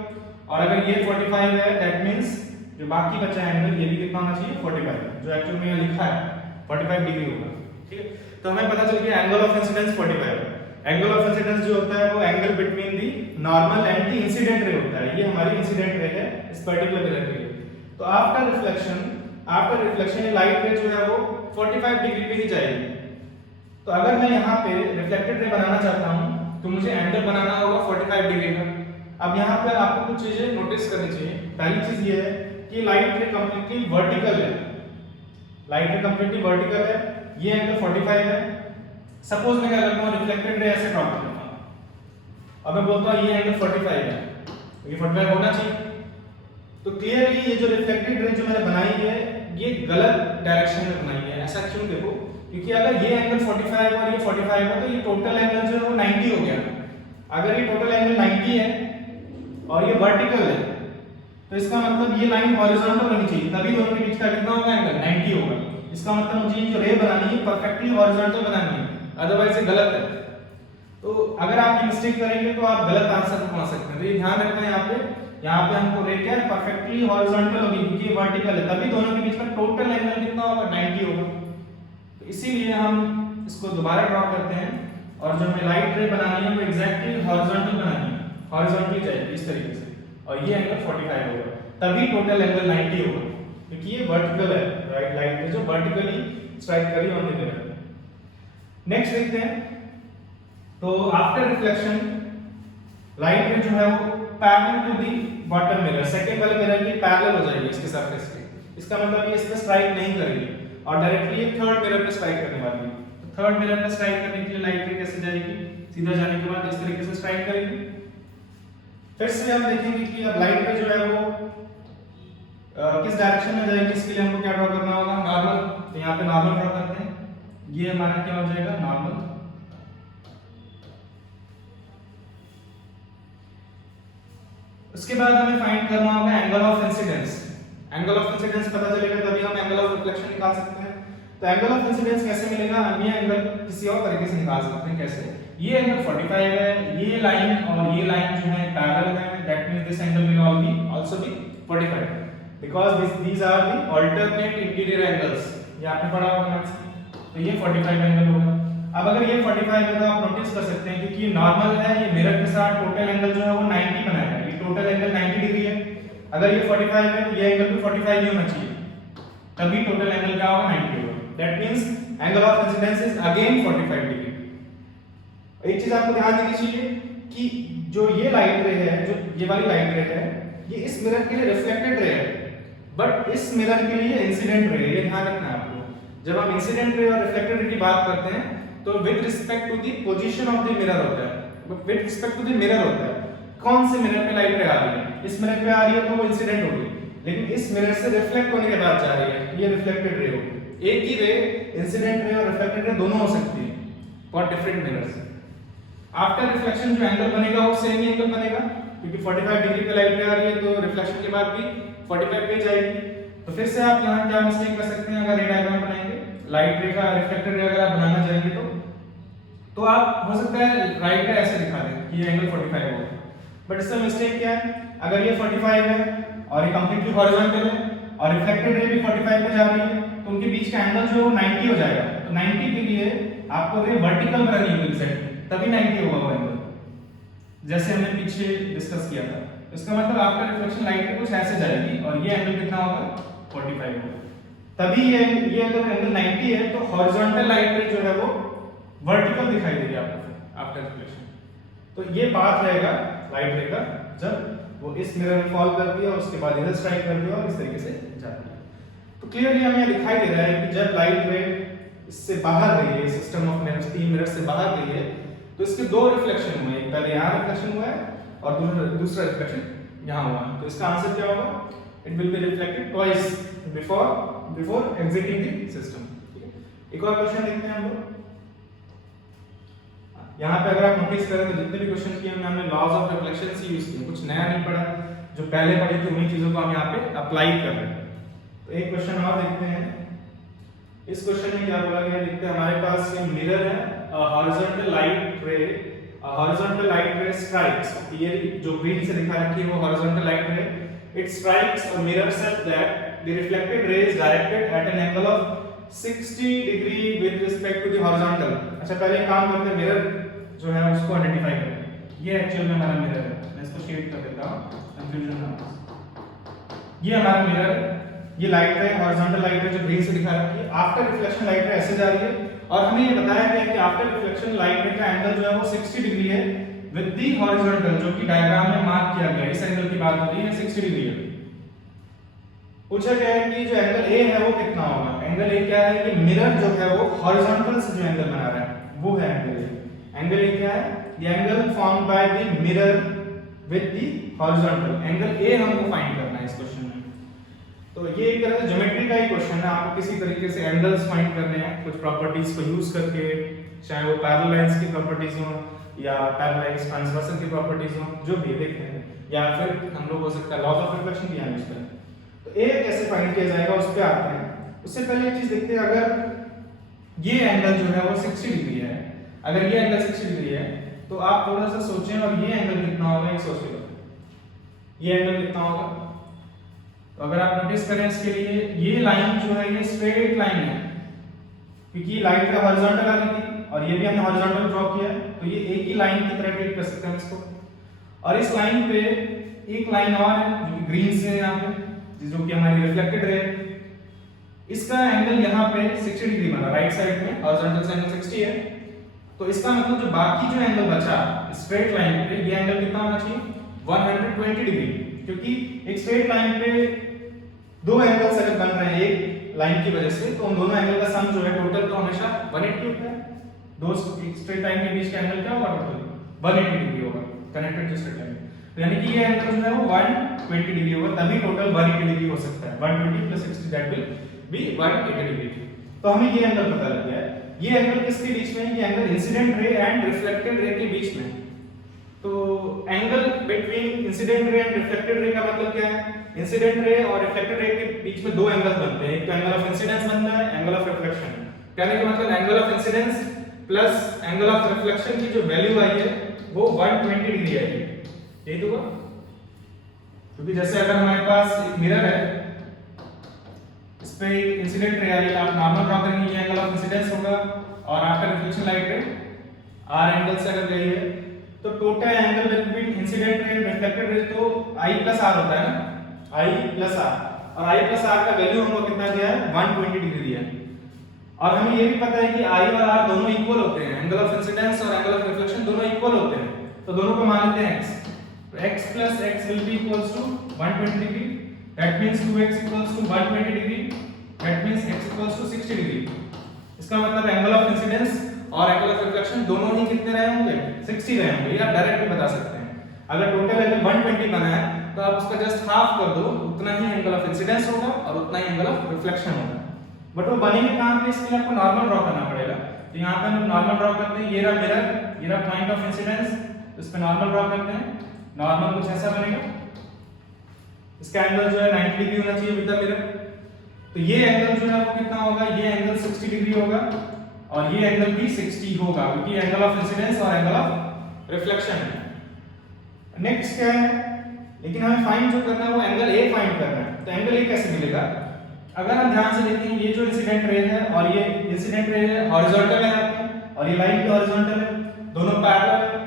और अगर ये 45 है दैट मींस जो बाकी बचा एंगल ये भी कितना होना चाहिए 45, जो एक्चुअल में यहाँ लिखा है 45 डिग्री होगा। ठीक है, तो हमें पता चल गया एंगल ऑफ इंसिडेंस 45 है। एंगल ऑफ इंसिडेंस जो होता है वो angle between the normal and the incident ray होता है। ये हमारी इंसिडेंट रे है इस पर्टिकुलर मिरर के लिए। तो आफ्टर रिफ्लेक्शन ये लाइट रे जो है वो 45 डिग्री पे ही जाएगी। तो अगर मैं यहाँ पे रिफ्लेक्टेड रे बनाना चाहता हूँ तो मुझे एंगल बनाना होगा 45 डिग्री का। अब यहाँ पे आपको कुछ चीजें नोटिस करनी चाहिए। पहली चीज ये है कि लाइट रे कंप्लीटली वर्टिकल है, लाइट रे कंप्लीटली वर्टिकल है, ये एंगल 45 है। सपोज मैं क्या करता हूँ रिफ्लेक्टेड रे ऐसे ड्रॉ करता हूँ, अब मैं बोलता हूँ ये एंगल 45 है, ये 45 होना चाहिए। तो क्लियरली ये जो रिफ्लेक्टेड रे जो मैंने बनाई है ये गलत डायरेक्शन में बनाई है। ऐसा क्यों? देखो, क्योंकि अगर ये एंगल 45 और ये 45 है तो ये टोटल एंगल जो है वो 90 हो गया। अगर ये टोटल एंगल 90 है और ये वर्टिकल है तो इसका मतलब ये लाइन हॉरिजॉन्टल होनी चाहिए, तभी दोनों के बीच का कितना होगा एंगल 90 होगा। इसका मतलब मुझे ये जो रे बनानी है परफेक्टली हॉरिजॉन्टल बनानी है, अदरवाइज ये गलत है। तो अगर आप ये मिस्टेक करेंगे तो आप गलत आंसर पर पहुंच सकते हैं। तो ये ध्यान रखना है यहाँ पे हमको रे क्या है परफेक्टली हॉरिजॉन्टल होगी क्योंकि ये वर्टिकल है, तभी दोनों के बीच का टोटल एंगल कितना होगा 90 होगा। तो इसीलिए हम इसको दोबारा ड्रॉ करते हैं और जो हमें लाइट रे बनानी है वो एग्जैक्टली हॉरिजॉन्टल बनानी है, हॉरिजॉन्टली जाएगी इस तरीके से और ये एंगल 45 होगा, तभी टोटल एंगल 90 होगा क्योंकि ये वर्टिकल है। राइट लाइट रे जो वर्टिकली स्ट्राइक करी ऑन द मिरर। नेक्स्ट देखते हैं, तो आफ्टर रिफ्लेक्शन लाइट रे जो है वो parallel to the bottom mirror, second वाले मिरर के पैरेलल हो जाएगी इसके सरफेस के। इसका मतलब ये इस पे स्ट्राइक नहीं करेगी और डायरेक्टली ये थर्ड मिरर पे स्ट्राइक करने वाली है। तो थर्ड मिरर पे स्ट्राइक करने के लिए लाइट रे कैसे जाएगी? सीधा जाने के बाद इस तरीके से स्ट्राइक करेगी। फिर से हम देखेंगे कि अब लाइट रे जो है वो किस डायरेक्शन में जाएगी। इसके लिए हमको क्या ड्रॉ करना होगा? नॉर्मल। तो यहाँ पे नॉर्मल ड्रॉ करते हैं। ये हमारा क्या हो जाएगा? नॉर्मल। उसके बाद हमें फाइंड करना होगा angle of incidence. Angle of incidence पता चलेगा तभी हम एंगल ऑफ रिफ्लेक्शन निकाल सकते हैं। तो एंगल ऑफ इंसिडेंस कैसे मिलेगा? हम ये एंगल किसी और तरीके से निकाल सकते हैं। कैसे? ये एंगल 45 है, ये लाइन और ये लाइन जो है पैरेलल है, that means this angle will also be 45 because these are the alternate interior angles। ये आपने पढ़ा होगा मैथ्स में। तो ये 45 एंगल होगा। अब अगर ये 45 है तो आप नोटिस कर सकते हैं क्योंकि ये नॉर्मल है, ये मिरर के साथ टोटल एंगल जो है वो 90 बनाएगा। ये टोटल एंगल 90 डिग्री है। अगर ये 45 है तो ये एंगल भी 45 ही होना चाहिए, तभी टोटल एंगल क्या होगा? 90 होगा। That means angle of incidence is again 45 degree. एक चीज आपको ध्यान देनी चाहिए कि जो ये लाइट रे है, जो ये वाली लाइट रे है, ये इस मिरर के लिए रिफ्लेक्टेड रे है, बट इस मिरर के लिए इंसिडेंट रे है। ये ध्यान रखना है आपको। जब हम इंसिडेंट रे और रिफ्लेक्टेड रे की बात करते हैं तो with respect to the position of the mirror होता है, with respect to the mirror होता है। कौन से मिरर पे लाइट रे आ रही है? इस मिरर पे आ रही है तो वो इंसिडेंट होगी, लेकिन इस मिरर से रिफ्लेक्ट होने के बाद जा रही है, ये रिफ्लेक्टेड रे होगी। एक ही रे इंसिडेंट रे और रिफ्लेक्टेड रे दोनों हो सकती है for different mirrors. After reflection जो एंगल बनेगा वो सेम ही एंगल बनेगा क्योंकि 45 डिग्री पे लाइट रे आ रही है तो रिफ्लेक्शन के बाद भी 45 पे जाएगी। तो फिर से आप यहाँ क्या मिस्टेक कर सकते हैं? अगर रे डायग्राम बनाएंगे, लाइट रे का रिफ्लेक्टेड रे अगर आप बनाना चाहेंगे तो आप हो सकता है राइट रे ऐसे दिखा दें कि ये एंगल 45 होगा, बट इसका मिस्टेक क्या है? अगर ये 45 है और ये कंप्लीटली हॉरिजॉन्टल है और रिफ्लेक्टेड रे भी 45 पे जा रही है तो उनके बीच का एंगल जो है वो 90 हो जाएगा। तो 90 के लिए आपको रे वर्टिकल बनानी होगी एग्जैक्टली, तभी 90 होगा वो एंगल, जैसे हमने पीछे डिस्कस किया था। इसका मतलब आफ्टर रिफ्लेक्शन लाइट कुछ ऐसे जाएगी और ये एंगल कितना होगा? 45 होगा, तभी ये अगर एंगल 90 है तो हॉरिजॉन्टल लाइट रे जो है वो वर्टिकल दिखाई देगी आपको आफ्टर रिफ्लेक्शन। तो ये पाथ रहेगा लाइट रे का जब वो इस मिरर में फॉल करती है और उसके बाद इधर स्ट्राइक करती है और इस तरीके से जाती है। तो क्लियरली हमें दिखाई दे रहा है कि जब लाइट रे इससे बाहर गई है, सिस्टम ऑफ मिरर्स 3 मिरर से बाहर गई है, तो इसके दो रिफ्लेक्शन हुए, एक पहले यहाँ रिफ्लेक्शन हुआ है और दूसरा रिफ्लेक्शन यहाँ हुआ है। तो इसका आंसर क्या होगा? It will be reflected twice before exiting the system. ठीक है, एक और क्वेश्चन देखते हैं हम लोग। यहाँ पे अगर आप नोटिस करें तो जितने भी क्वेश्चन किए हमने लॉज ऑफ रिफ्लेक्शन से यूज किए, कुछ नया नहीं पढ़ा, जो पहले पढ़े थे उन्हीं चीजों को हम यहाँ पे अप्लाई कर रहे हैं। तो एक क्वेश्चन और देखते हैं। इस क्वेश्चन में क्या बोला गया देखते हैं। हमारे पास ये मिरर है, हॉरिजॉन्टल लाइट रे स्ट्राइक्स, ये जो ग्रीन से दिखा रखी है वो horizontal light ray, it strikes a mirror such that the reflected ray is directed at an angle of 60 degree with respect to the horizontal. अच्छा, पहले काम करते हैं, मिरर जो है उसको आइडेंटिफाई करें। ये एक्चुअल में हमारा मिरर है, मैं इसको शेड कर देता हूं, कंफ्यूजन ना हो। ये हमारा मिरर है, ये लाइट रे हॉरिजॉन्टल लाइट रे जो ग्रीन से दिखा रखी है, आफ्टर रिफ्लेक्शन लाइट रे ऐसे जा रही है और हमें ये बताया गया है कि आफ्टर रिफ्लेक्शन लाइट रे का एंगल जो है वो 60 डिग्री है विद द हॉरिजॉन्टल, जो कि डायग्राम में मार्क किया गया है। इस एंगल की बात हो रही है, 60 डिग्री है। पूछा गया है कि जो एंगल ए है वो कितना होगा। एंगल ए क्या है? कि मिरर जो है वो हॉरिजॉन्टल से जो एंगल बना रहा है वो है एंगल ए। एंगल ए क्या है? The angle formed by the mirror with the horizontal angle A हमको फाइंड करना है इस क्वेश्चन में। तो ये एक तरह से ज्योमेट्री का ही क्वेश्चन है, आपको किसी तरीके से एंगल्स फाइंड करने हैं कुछ प्रॉपर्टीज को यूज करके, चाहे वो पैरेलल लाइंस की प्रॉपर्टीज हो या पैरेलल लाइंस ट्रांसवर्सल की प्रॉपर्टीज हो, जो भी देखते हैं, या फिर हम लोग हो सकता है लॉज ऑफ रिफ्लेक्शन भी यूज करें। तो ए कैसे फाइंड किया जाएगा उस पे आते हैं। उससे पहले एक चीज देखते हैं, अगर ये एंगल जो है वो 60 डिग्री है, अगर ये एंगल 60 डिग्री है तो आप थोड़ा सा सोचें और ये एंगल कितना होगा, ये सोच लो ये एंगल कितना होगा। तो अगर आप नोटिस करें इसके लिए, ये लाइन जो है ये स्ट्रेट लाइन है, क्योंकि लाइट का हॉरिजॉन्टल आ रही थी और ये भी हमने हॉरिजॉन्टल ड्रॉ किया है, तो ये एक ही लाइन की तरह ट्रीट कर सकते हैं इसको। और इस लाइन पे एक लाइन और है जो कि ग्रीन से है यहाँ पे, जो कि हमारी रिफ्लेक्टेड रे है, इसका एंगल यहाँ पे 60 डिग्री बना, राइट साइड में हॉरिजॉन्टल से एंगल 60 है। तो इसका मतलब जो बाकी जो एंगल बचा स्ट्रेट लाइन पे, ये एंगल कितना होना चाहिए 120 डिग्री, क्योंकि एक स्ट्रेट लाइन पे दो एंगल्स अगर बन रहे हैं एक लाइन की वजह से, तो उन दोनों एंगल का सम जो है टोटल तो हमेशा 180 होता है। दो स्ट्रेट लाइन के बीच का एंगल क्या होगा, टोटल 180 डिग्री होगा कनेक्टेड टू स्ट्रेट लाइन। तो यानी कि ये एंगल जो है वो 120 डिग्री होगा, तभी टोटल 180 डिग्री हो सकता है। 120 + 60 दैट विल बी 180 डिग्री। तो हमें ये एंगल पता लग गया है। ये एंगल किसके बीच में है, ये angle incident ray and reflected ray के बीच में। तो angle between incident ray and reflected ray का मतलब क्या है, इंसिडेंट रे और रिफ्लेक्टेड रे के बीच में दो एंगल्स बनते हैं, एक तो एंगल ऑफ इंसिडेंस बनता है, एंगल ऑफ रिफ्लेक्शन। कहने का मतलब angle of incidence plus angle of reflection की जो वैल्यू आई है वो 120 डिग्री आई है, यही तो हुआ। क्योंकि जैसे अगर हमारे पास एक मिरर है, इस पे इंसिडेंट रे आई, आप नॉर्मल ड्रॉ करेंगे, ये एंगल ऑफ इंसिडेंस होगा, और आफ्टर रिफ्लेक्शन लाइट रे r एंगल से अगर गई है तो total angle between incident ray and reflected ray तो i + r होता है ना, i + r, और i + r का वैल्यू हमको कितना दिया है 120 डिग्री दिया है। और हमें ये भी पता है कि i और r दोनों इक्वल होते हैं, एंगल ऑफ इंसिडेंस और एंगल ऑफ रिफ्लेक्शन दोनों इक्वल होते हैं, तो दोनों को मान लेते हैं x। तो x + x will be equals to 120 degree, that means 2x equals to 120 degree, that means x equals to 60 degree। इसका मतलब एंगल ऑफ इंसिडेंस और एंगल ऑफ रिफ्लेक्शन दोनों ही कितने रहे होंगे, 60 रहे होंगे। ये आप डायरेक्ट भी बता सकते हैं, अगर टोटल एंगल 120 बना है तो आप उसका जस्ट हाफ कर दो, उतना ही एंगल ऑफ इंसिडेंस होगा और उतना ही एंगल ऑफ रिफ्लेक्शन होगा। बट वो बनेंगे कहां पे, इसके लिए आपको नॉर्मल ड्रॉ करना पड़ेगा। तो यहां पे हम नॉर्मल ड्रॉ करते हैं, ये रहा मिरर, ये रहा पॉइंट ऑफ इंसिडेंस, इस पे नॉर्मल ड्रॉ करते हैं। नॉर्मल कुछ ऐसा बनेगा, इसका एंगल जो है 90 डिग्री होना चाहिए विद द मिरर। तो ये एंगल जो है वो कितना होगा, ये एंगल 60 डिग्री होगा और ये एंगल भी 60 होगा, क्योंकि एंगल ऑफ इंसिडेंस और एंगल ऑफ रिफ्लेक्शन है। नेक्स्ट क्या है, लेकिन हमें फाइंड जो करना है वो एंगल ए फाइंड करना है। तो एंगल ए कैसे मिलेगा, अगर हम ध्यान से देखें, ये जो इंसिडेंट रे है और ये इंसिडेंट रे है हॉरिजॉन्टल है यहाँ पे, और ये लाइन भी हॉरिजॉन्टल है, दोनों पैरेलल है,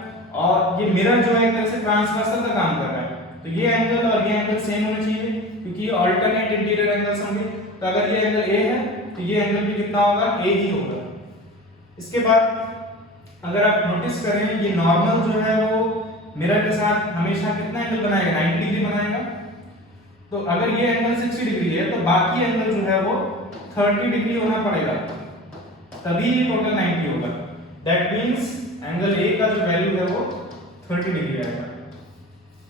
और ये मिरर जो है एक तरह से ट्रांसवर्सल का काम कर रहा है। तो ये एंगल और ये एंगल सेम होने चाहिए, क्योंकि ये अल्टरनेट इंटीरियर एंगल्स होंगे। तो अगर ये एंगल ए है तो ये एंगल भी कितना होगा, ए ही होगा। इसके बाद अगर आप नोटिस करें, ये नॉर्मल जो है वो मिरर के साथ हमेशा कितना एंगल बनाएगा, 90 डिग्री बनाएगा। तो अगर ये एंगल 60 डिग्री है तो बाकी एंगल जो है वो 30 डिग्री होना पड़ेगा, तभी ये टोटल 90 होगा। दैट मींस एंगल ए का जो वैल्यू है वो 30 डिग्री आएगा।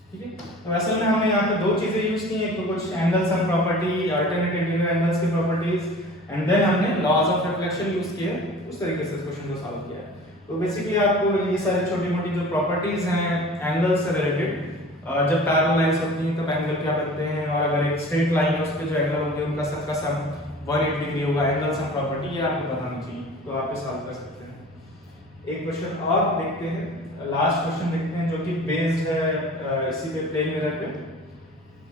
ठीक है, तो असल में हमने यहाँ पे दो चीजें यूज की, एक तो कुछ angle sum property, alternate interior angles की प्रॉपर्टीज, एंड देन हमने लॉज ऑफ रिफ्लेक्शन यूज किए, उस तरीके से इस क्वेश्चन को सॉल्व किया है। तो बेसिकली आपको ये सारी छोटी-मोटी जो प्रॉपर्टीज हैं एंगल्स से रिलेटेड, जब पैरेलल लाइंस होती हैं तब एंगल क्या बनते हैं, और अगर एक स्ट्रेट लाइन है उस पे जो एंगल होंगे उनका सबका सम 180 डिग्री होगा, एंगल सम प्रॉपर्टी, ये आपको बताना चाहिए, तो आप ये सॉल्व कर सकते हैं। एक क्वेश्चन और देखते हैं, लास्ट क्वेश्चन देखते हैं, जो कि बेस्ड है इसी पे प्लेन मिरर पे।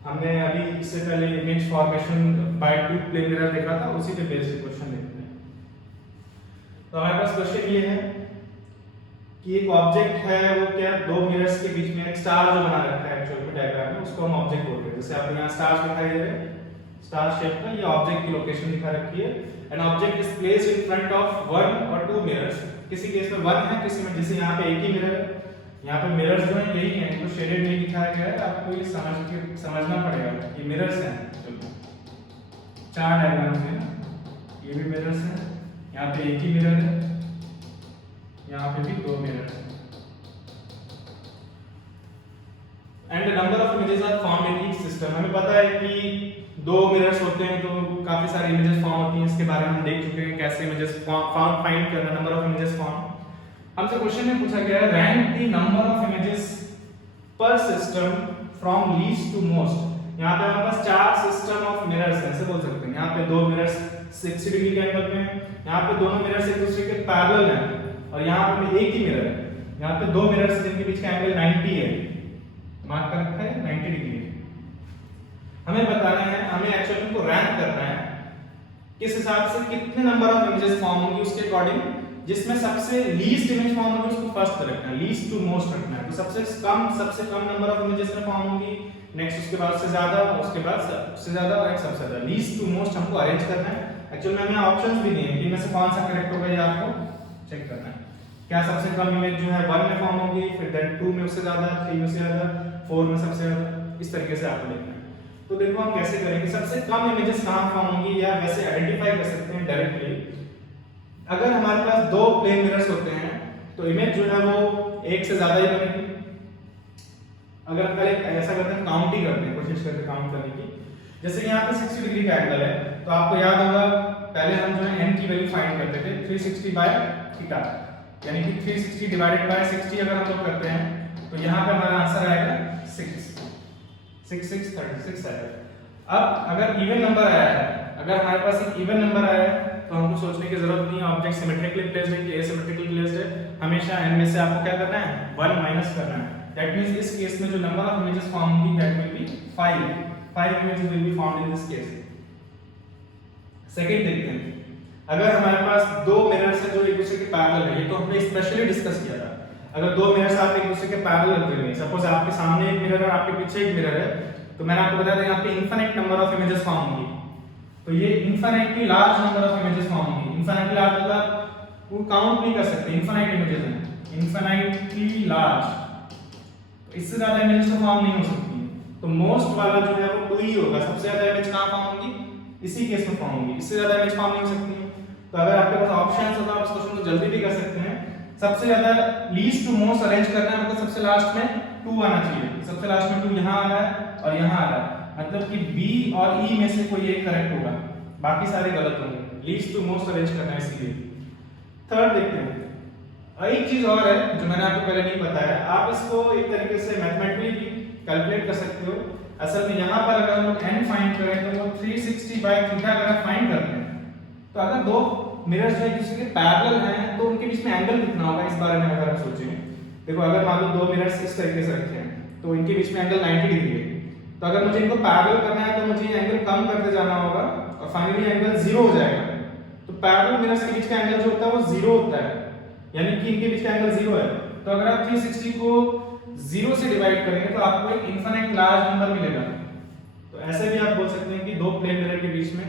हमने अभी इससे पहले image formation by two plane mirror देखा था, उसी पे बेस्ड क्वेश्चन देखते हैं। तो हमारे पास क्वेश्चन ये है कि एक ऑब्जेक्ट है, वो क्या दो मिरर्स के बीच में एक स्टार जो बना रखा है एक्चुअल में डायग्राम में, उसको हम ऑब्जेक्ट बोलते हैं। जैसे आप यहाँ स्टार्स दिखाई दे रहे हैं, स्टार शेप का, ये ऑब्जेक्ट की लोकेशन दिखा रखी है। An object is placed in front of one और टू मिरर्स, किसी केस में वन है, किसी में, जैसे यहाँ पे एक ही मिरर है, यहाँ पे मिरर्स जो है यही हैं, इनको शेडेड नहीं दिखाया गया है, आपको ये समझना पड़ेगा ये मिरर्स हैं। चार डायग्राम्स हैं, ये भी मिरर्स हैं, यहाँ पे एक ही मिरर है, यहाँ पे भी दो मिरर है। And the number of images are found in each system. हमें पता है कि दो मिरर्स होते हैं तो काफी सारी इमेजेस फॉर्म होती हैं, इसके बारे में हम देख चुके हैं कैसे इमेजेस फाइंड करना, नंबर ऑफ इमेजेस फॉर्म। हमसे क्वेश्चन में पूछा गया है rank the number of images per system from least to most. यहाँ पे हमारे पास 4 सिस्टम ऑफ मिरर्स हैं, ऐसे बोल सकते हैं। यहाँ पे दो मिरर्स 60 डिग्री के एंगल में हैं, यहाँ पे दोनों मिरर्स एक दूसरे के पैरेलल हैं, और यहाँ पे एक ही मिरर है। यहाँ पे दो मिरर्स जिनके बीच का एंगल 90 है, मार्क कर रखा है 90 डिग्री है। हमें बताना है, हमें एक्चुअली इनको रैंक करना है किस हिसाब से कितने नंबर ऑफ इमेजेस फॉर्म होंगी उसके अकॉर्डिंग, जिसमें सबसे लीस्ट इमेज फॉर्म होगी उसको फर्स्ट पे रखना है, लीस्ट टू मोस्ट रखना है। तो सबसे कम नंबर ऑफ इमेजेस में फॉर्म होंगी, नेक्स्ट उसके बाद से ज्यादा, उसके बाद सबसे ज्यादा और सबसे ज्यादा, लीस्ट टू मोस्ट हमको अरेंज करना है। एक्चुअली में हमें ऑप्शंस भी दिए हैं कि इनमें से कौन सा करेक्ट होगा, ये आपको चेक करना है। क्या सबसे कम इमेज जो है 1 में फॉर्म होगी, फिर देन 2 में उससे ज्यादा, 3 में से ज्यादा, 4 में सबसे ज्यादा, इस तरीके से आपको देखना है। तो देखो हम कैसे करेंगे, सबसे कम इमेजेस कहां फॉर्म होंगी या वैसे आइडेंटिफाई कर सकते हैं डायरेक्टली। अगर हमारे पास दो प्लेन मिरर्स होते हैं तो इमेज जो है वो एक से ज्यादा ही बनेगी। अगर हम पहले ऐसा करते हैं, काउंट ही करते हैं, कोशिश करते हैं काउंट करने की। जैसे कि यहाँ पे 60 डिग्री का एंगल है, तो आपको याद होगा पहले हम जो है n की वैल्यू फाइंड करते थे 360 बाय थीटा, यानी कि 360 डिवाइडेड बाय 60 अगर हम लोग करते हैं तो यहाँ पे हमारा आंसर आएगा 6 आएगा। अब अगर इवन नंबर आया है, अगर हमारे पास एक इवन नंबर आया है तो हमको सोचने की जरूरत नहीं है, ऑब्जेक्ट सिमेट्रिकली प्लेस्ड है कि एसिमेट्रिकली प्लेस्ड है, हमेशा n में से आपको क्या करना है 1 माइनस करना है। दैट मींस इस केस में जो नंबर ऑफ इमेजेस फॉर्म होंगी that will be 5 images will be found in this case. Second देखते हैं, अगर हमारे पास दो मिरर्स हैं जो एक दूसरे के पैरेलल है, ये तो हमने स्पेशली डिस्कस किया था। अगर दो मिरर्स आप एक दूसरे के पैरेलल लगे हुए हैं, सपोज आपके सामने एक मिरर है, आपके पीछे एक मिरर है, तो मैंने आपको बताया था यहाँ पे infinite number of images form होंगी। तो ये infinitely large number of images form होंगी। इनफिनिटली लार्ज मतलब वो काउंट नहीं कर सकते, इनफिनिट इमेजेस हैं, इनफिनिटली लार्ज, तो इससे ज्यादा इमेजेस तो फॉर्म नहीं हो सकती। तो मोस्ट वाला जो है वो 2 ही होगा, सबसे ज्यादा इमेज कहां फॉर्म होंगी, इसी केस में फॉर्म होंगी, इससे ज्यादा इमेज फॉर्म नहीं हो सकती। तो अगर आपके पास ऑप्शंस हो तो आप इस क्वेश्चन को जल्दी भी कर सकते हैं। सबसे ज्यादा लीस्ट टू मोस्ट अरेंज करना है, मतलब सबसे लास्ट में 2 आना चाहिए। सबसे लास्ट में 2 यहां आ रहा है और यहां आ रहा है, मतलब कि बी और ई में से कोई एक करेक्ट होगा, बाकी सारे गलत होंगे। लीस्ट टू मोस्ट अरेंज करना है इसीलिए। थर्ड देखते हैं, एक चीज और है जो मैंने आपको पहले नहीं बताया, आप इसको एक तरीके से मैथमेटिकली भी कैलकुलेट कर सकते हो। असल में यहाँ पर अगर हम लोग n फाइंड करें तो वो 360 बाय थीटा अगर आप फाइंड करते हैं, तो अगर दो मिरर्स जो एक दूसरे के पैरेलल हैं तो उनके बीच में एंगल कितना होगा, इस बारे में अगर आप सोचें। देखो अगर मान लो दो मिरर्स इस तरीके से रखे हैं तो इनके बीच में एंगल 90 डिग्री है, तो अगर मुझे इनको पैरेलल करना है तो मुझे ये एंगल कम करते जाना होगा और फाइनली एंगल 0 हो जाएगा। तो पैरेलल मिरर्स के बीच का एंगल जो होता है वो 0 होता है, यानी कि इनके बीच का एंगल 0 है। तो अगर आप 360 को 0 से डिवाइड करेंगे तो आपको एक इनफिनिट लार्ज नंबर मिलेगा। तो ऐसे भी आप बोल सकते हैं कि दो प्लेन मिरर के बीच में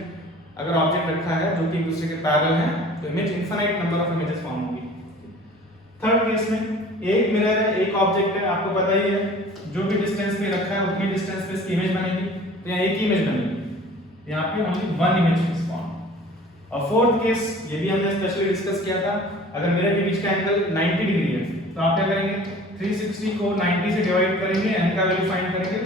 अगर ऑब्जेक्ट रखा है जो कि एक दूसरे के पैरेलल हैं तो image infinite number of images form होगी। थर्ड केस में एक मिरर है, एक ऑब्जेक्ट है, आपको पता ही है जो भी डिस्टेंस पे रखा है उतनी डिस्टेंस पे इसकी इमेज बनेगी, तो यहाँ एक ही इमेज बनेगी, यहाँ पे ओनली 1 इमेज इज फॉर्म। और फोर्थ केस ये भी हमने स्पेशली डिस्कस किया था, अगर मिरर के बीच का एंगल 90 डिग्री है तो आप क्या करेंगे 360 को 90 से डिवाइड करेंगे, n का वैल्यू फाइंड करेंगे,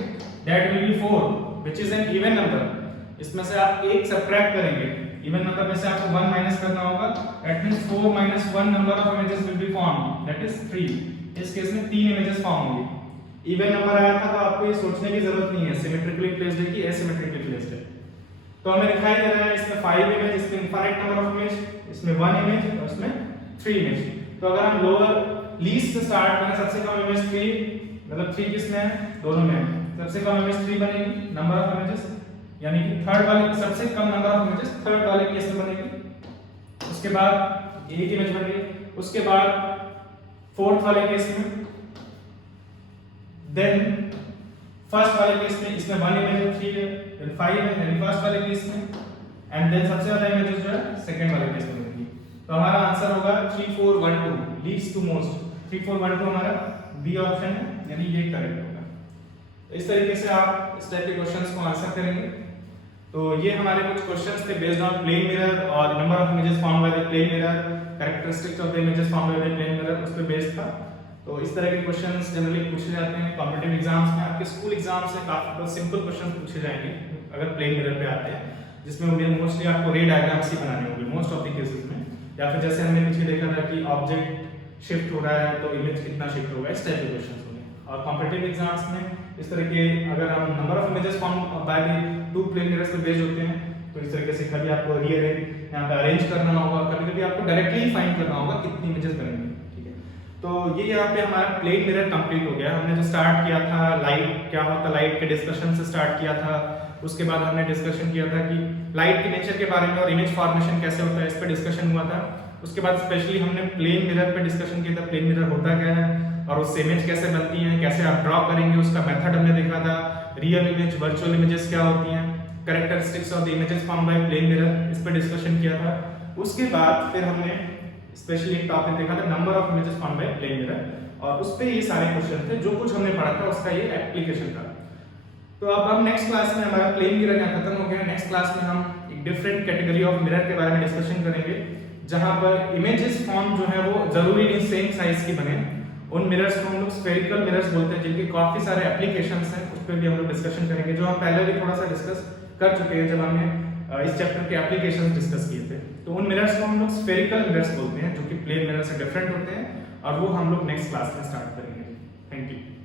that will be 4 which is an even number. इसमें से आप एक सबट्रैक्ट करेंगे, इवन नंबर में से आपको 1 माइनस करना होगा, that means 4 - 1 number of images will be formed, that is 3। इस केस में 3 इमेजेस फॉर्म होंगी। इवन नंबर आया था तो आपको ये सोचने की जरूरत नहीं है सिमेट्रिकली प्लेस्ड है कि एसिमेट्रिकली प्लेस्ड है। तो हमें दिखाई दे रहा है इसमें 5 इमेज, इसमें इनफिनिट नंबर ऑफ इमेज, इसमें 1 इमेज और इसमें 3 इमेज। तो अगर हम लोअर लीस्ट से स्टार्ट करें, सबसे कम इमेज 3, मतलब 3 किसमें है, दोनों में है, सबसे कम इमेज 3 बनेगी नंबर ऑफ इमेजेस, यानी कि थर्ड वाले सबसे कम नंबर ऑफ इमेजेस थर्ड वाले केस में बनेगी। उसके बाद एक इमेज बन गई, उसके बाद फोर्थ वाले केस में, देन फर्स्ट वाले केस में इसमें 1 इमेज 3 है, देन 5 है यानी फर्स्ट वाले केस में, एंड देन सबसे ज्यादा इमेजेस जो है सेकंड वाले केस में बनेगी। तो हमारा आंसर होगा 3 4 1 2 लीड्स टू मोस्ट। 3 4 1 2 हमारा बी ऑप्शन है, यानी ये करेक्ट होगा। तो इस तरीके से आप इस टाइप के क्वेश्चंस को आंसर करेंगे। तो ये हमारे कुछ क्वेश्चंस थे बेस्ड ऑन प्लेन मिरर और number of images found by the plane mirror, characteristics of the images found by the plane mirror, उस पे बेस्ड था। तो इस तरह के क्वेश्चंस जनरली पूछे जाते हैं कॉम्पिटिटिव एग्जाम्स में। आपके स्कूल एग्जाम से काफी सिंपल क्वेश्चन पूछे जाएंगे अगर प्लेन मिरर पे आते हैं, जिसमें मोस्टली आपको रे डायग्राम्स ही बनाने होंगे मोस्ट ऑफ द केसेस में, या फिर जैसे हमने पीछे देखा था कि ऑब्जेक्ट शिफ्ट हो रहा है तो इमेज कितना शिफ्ट होगा, इस टाइप के क्वेश्चंस होंगे। और कॉम्पिटिटिव एग्जाम्स में इस तरह के अगर हम number of images form by the 2 plane mirrors पे बेस्ड होते हैं, तो इस तरीके से कभी आपको रीअरेंज यहाँ पे अरेंज करना होगा, कभी कभी आपको डायरेक्टली फाइंड करना होगा कितनी इमेजेस बनेंगी, ठीक है। तो ये यहाँ पे हमारा प्लेन मिरर कंप्लीट हो गया। हमने जो स्टार्ट किया था लाइट क्या होता है, लाइट के डिस्कशन से स्टार्ट किया था। उसके बाद हमने डिस्कशन किया था कि लाइट के नेचर के बारे में और इमेज फॉर्मेशन कैसे होता है, इस पर डिस्कशन हुआ था। उसके बाद स्पेशली हमने प्लेन मिरर पे डिस्कशन किया था, प्लेन मिरर होता क्या है और उससे इमेज कैसे बनती हैं, कैसे आप ड्रॉ करेंगे, उसका मेथड हमने देखा था। रियल इमेज, वर्चुअल इमेजेस क्या होती हैं, characteristics of the images form by plane mirror, इस पर डिस्कशन किया था। उसके बाद फिर हमने स्पेशली एक टॉपिक देखा था number of images form by plane mirror, और उस पे ये सारे क्वेश्चन थे। जो कुछ हमने पढ़ा था उसका ये एप्लीकेशन था। तो अब हम नेक्स्ट क्लास में, हमारा प्लेन मिरर यहाँ खत्म हो गया। नेक्स्ट क्लास में हम एक डिफरेंट कैटेगरी ऑफ मिरर के बारे में डिस्कशन करेंगे, जहां पर इमेजेस फॉर्म जो है वो जरूरी नहीं सेम साइज की बने। उन मिरर्स को हम लोग स्फेरिकल मिरर्स बोलते हैं, जिनके काफी सारे एप्लीकेशंस हैं, उस पर भी हम लोग डिस्कशन करेंगे, जो हम पहले भी थोड़ा सा डिस्कस कर चुके हैं जब हमने इस चैप्टर के एप्लीकेशंस डिस्कस किए थे। तो उन मिरर्स को हम लोग स्फेरिकल मिरर्स बोलते हैं, जो कि प्लेन मिरर से डिफरेंट होते हैं, और वो हम लोग नेक्स्ट क्लास में स्टार्ट करेंगे। Thank you.